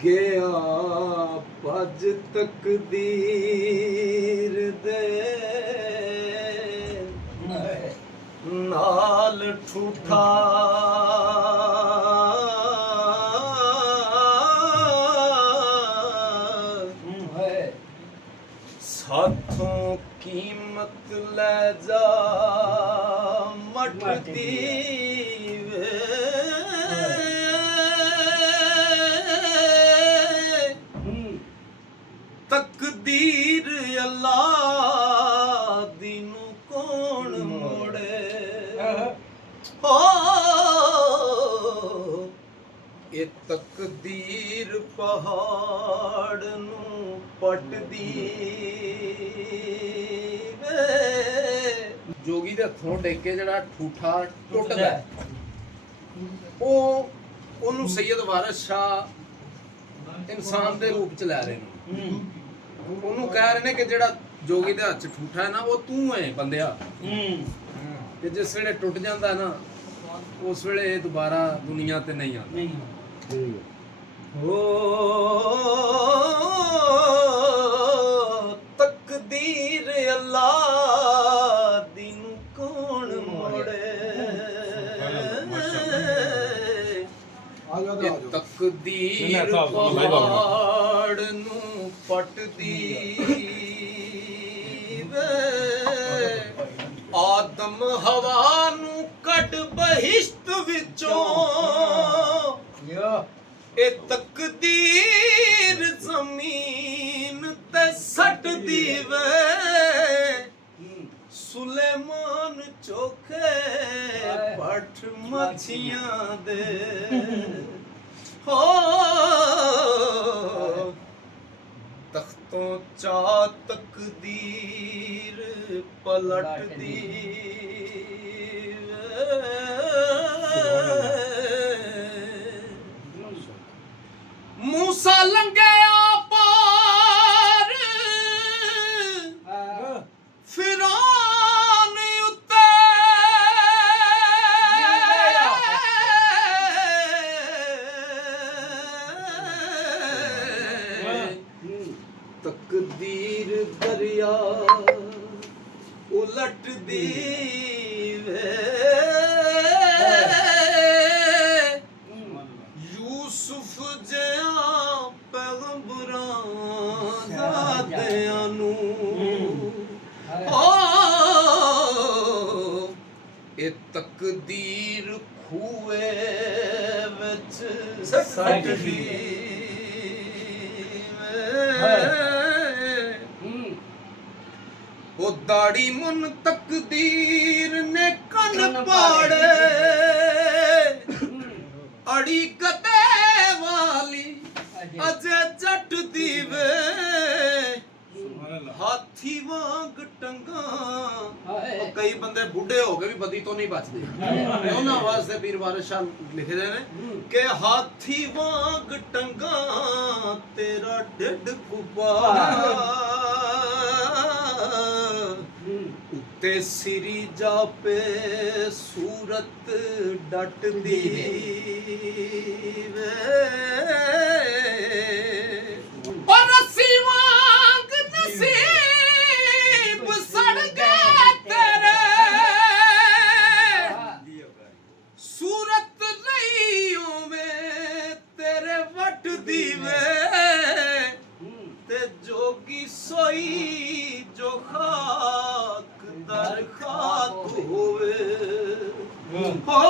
ਗਿਆ ਭਜ ਤਕਦੀਰ ਦੇ ਨਾਲ ਠੂਠਾ ਸਾਥੋਂ ਕੀਮਤ ਲੈ ਜਾ ਮਟਦੀ ਵੇ ਤਕਦੀਰ ਅੱਲਾ ਦੀ ਨੂੰ ਕੌਣ ਮੋੜੇ ਹੋ ਇਹ ਤਕਦੀਰ ਪਹਾੜ ਨੂੰ ਪਟਦੀ ਵੇ ਜੋਗੀ ਦੇ ਹੱਥੋਂ ਡੇਕੇ ਜਿਹੜਾ ਠੂਠਾ ਟੁੱਟਦਾ ਉਹਨੂੰ ਸੈਯਦ ਵਾਰਿਸ ਸ਼ਾਹ ਇਨਸਾਨ ਦੇ ਰੂਪ ਚ ਲੈ ਰਹੇ ਨੇ ਉਹਨੂੰ ਕਹਿ ਰਹੇ ਨੇ ਕਿ ਜਿਹੜਾ ਜੋਗੀ ਦੇ ਹੱਥ ਚ ਠੂਠਾ ਹੈ ਨਾ ਉਹ ਤੂੰ ਹੈ ਬੰਦਿਆ ਤੇ ਜਿਸ ਵੇਲੇ ਟੁੱਟ ਜਾਂਦਾ ਨਾ ਉਸ ਵੇਲੇ ਇਹ ਦੁਬਾਰਾ ਦੁਨੀਆ ਤੇ ਨਹੀਂ ਆਉਂਦਾ ਤਕਦੀਰ ਅੱਲਾ ਦੀ ਨੂੰ ਕੌਣ ਮੋੜੇ ਇਹ ਤਕਦੀਰ ਪਹਾੜ ਨੂੰ ਪਟਦੀ ਵੇ ਆਦਮ ਹਵਾ ਨੂੰ ਕੱਢ ਬਹਿਸ਼ਤ ਵਿੱਚੋਂ ਇਹ ਤਕਦੀਰ ਜ਼ਮੀਨ ਤੇ ਸੱਟਦੀ ਵੇ ਸੁਲੇਮਾਨ ਚੋਖੇ ਪੱਠ ਮੱਛੀਆਂ ਦੇ ਹੋ ਤਖਤੋਂ ਚਾ ਤਕਦੀਰ ਪਲਟਦੀ ਮੂਸਾ ਲੰਘਿਆ ਪਾਰ ਫਿਰੌਨ ਉੱਤੇ ਤਕਦੀਰ ਦਰਿਆ ਉਲਟਦੀ ਵੇ ਯੂਸੁਫ ਜਿਹਾ ਪੈਗੰਬਰਾਂ ਜ਼ਾਦਿਆਂ ਨੂੰ ਇਹ ਤਕਦੀਰ ਖੂਏ ਵਿੱਚ ਸੱਟਦੀ ਉਹ ਦਾੜੀ ਮੁਨ ਤਕਦੀਰ ਨੇ ਕੰਨ ਪਾੜੇ ਅੜੀ ਕਤੇ ਵਾਲੀ ਅਜੇ ਜੱਟ ਦੀ ਵੇ ਹਾਥੀ ਵਾਂਗ ਟੰਗਾ ਉਹ ਕਈ ਬੰਦੇ ਬੁੱਢੇ ਹੋ ਕੇ ਵੀ ਬਦੀ ਤੋਂ ਨਹੀਂ ਬਚਦੇ ਉਹਨਾਂ ਵਾਸਤੇ ਪੀਰ ਵਾਰਿਸ ਸ਼ਾਹ ਲਿਖਦੇ ਨੇ ਕਿ ਹਾਥੀ ਵਾਂਗ ਟੰਗਾ ਤੇਰਾ ਢਿੱਡ ਗੁਬਾਰਾ ਉੱਤੇ ਸਿਰੀ ਜਾਪੇ ਸੂਰਤ ਡਟਦੀ ਵੇ ਔਰ ਰੱਸੀ ਵਾਂਗ ਨਸੀਬ ਸੜ ਗਏ ਤੇਰੇ ਸੂਰਤ ਨਹੀਂ ਉਵੇਂ ਤੇਰੇ ਵੱਟਦੀ ਵੇ ਤੇ ਜੋਗੀ ਸੋਈ ਜੋ ਖਾਕ ਦਰ ਖਾਕ ਹੋਵੇ ਹੋ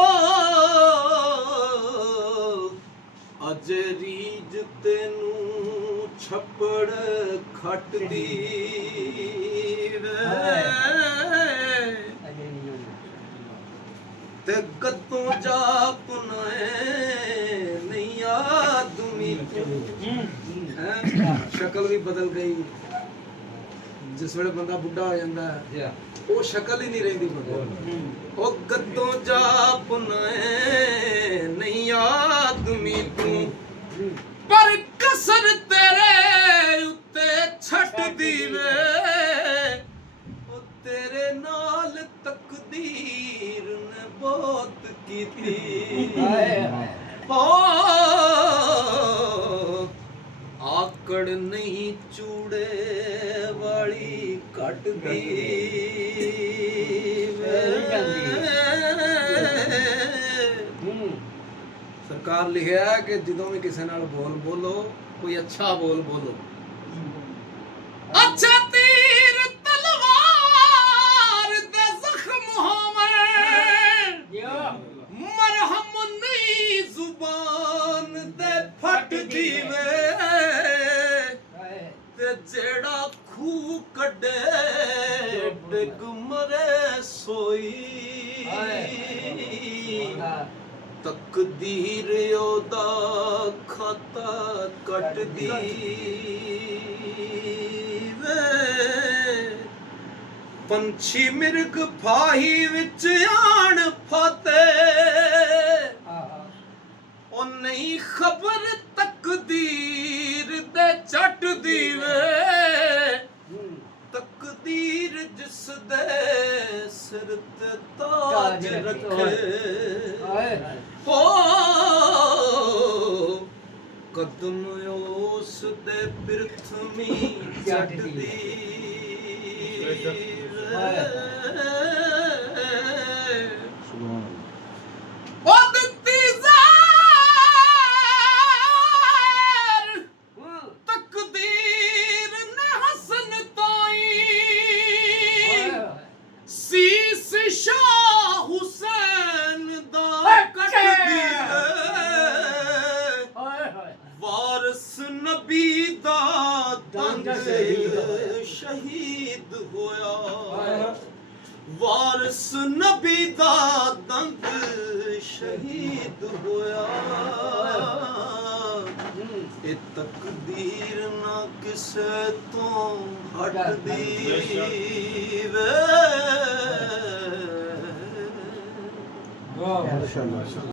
ਅਜੇ ਰੀਜ ਤੈਨੂੰ ਛੱਪੜ ਖੱਟਦੀ ਵੇ ਤੇ ਕਦੋਂ ਜਾ ਪੁਨਾਏ ਨਹੀਂ ਆਦਮੀ ਸ਼ਕਲ ਵੀ ਬਦਲ ਗਈ ਜਿਸ ਵੇਲੇ ਬੰਦਾ ਬੁੱਢਾ ਹੋ ਜਾਂਦਾ ਹੈ ਉਹ ਸ਼ਕਲ ਹੀ ਨਹੀਂ ਰਹਿੰਦੀ ਬੰਦੇ ਉਹ ਕਦੋਂ ਜਾ ਪੁਨਾਏ ਨਹੀਂ ਆਦਮੀ ਤੂੰ ਪਰ ਕਸਰ ਤੇਰੇ ਉੱਤੇ ਛੱਡਦੀ ਵੇ ਉਹ ਤੇਰੇ ਨਾਲ ਤਕਦੀਰ ਨੇ ਬਹੁਤ ਕੀਤੀ ਔਕੜ ਨਹੀਂ ਚੂੜੇ ਵਾਲੀ ਘਟਦੀ ਸਰਕਾਰ ਲਿਖਿਆ ਕਿ ਜਦੋਂ ਵੀ ਕਿਸੇ ਨਾਲ ਬੋਲੋ ਕੋਈ ਅੱਛਾ ਬੋਲੋ ਅੱਛਾ ਤੀਰ ਤਲਵਾਰ ਦੇ ਜ਼ਖਮ ਹੋਵੇ ਮਰਹਮ ਨਹੀਂ ਜ਼ੁਬਾਨ ਦੇ ਫਟਦੀ ਵੇ ਤੇ ਜਿਹੜਾ ਖੂਹ ਕੱਢੇ ਡਿੱਗ ਮਰੇ ਸੋਈ ਤਕਦੀਰ ਉਹਦਾ ਖਾਤਾ ਕੱਟਦੀ ਵੇ ਪੰਛੀ ਮਿਰਗ ਫਾਹੀ ਵਿੱਚ ਆਣ ਫਾਤੇ ਉਹ ਨਹੀਂ ਖਬਰ ਤਕਦੀਰ ਦੇ ਚੱਟਦੀ ਵੇ ਤਕਦੀਰ ਜਿਸ ਦੇ ਸਿਰ ਤੇ ਤਾਜ ਰੱਖੇ ਹੋ ਕਦਮ ਉਸ ਦੇ ਬਿਰਥਮੀ ਚੱਟਦੀ ਉਹ ਦਿੱਤੀ ਜ਼ਾਰ ਤਕਦੀਰ ਨੇ ਹਸਨ ਤੋਈ ਸੀਸ ਸ਼ਾਹ ਹੁਸੈਨ ਦਾ ਕੱਟਦੀ ਵਾਰਸ ਨਬੀ ਦਾ ਦੰਦ ਸ਼ਹੀਦ ਹੋਇਆ ਵਾਰਸ ਨਬੀ ਦਾ ਦੰਦ ਸ਼ਹੀਦ ਹੋਇਆ ਇਹ ਤਕਦੀਰ ਨਾ ਕਿਸੇ ਤੋਂ ਹਟਦੀ ਵੇ।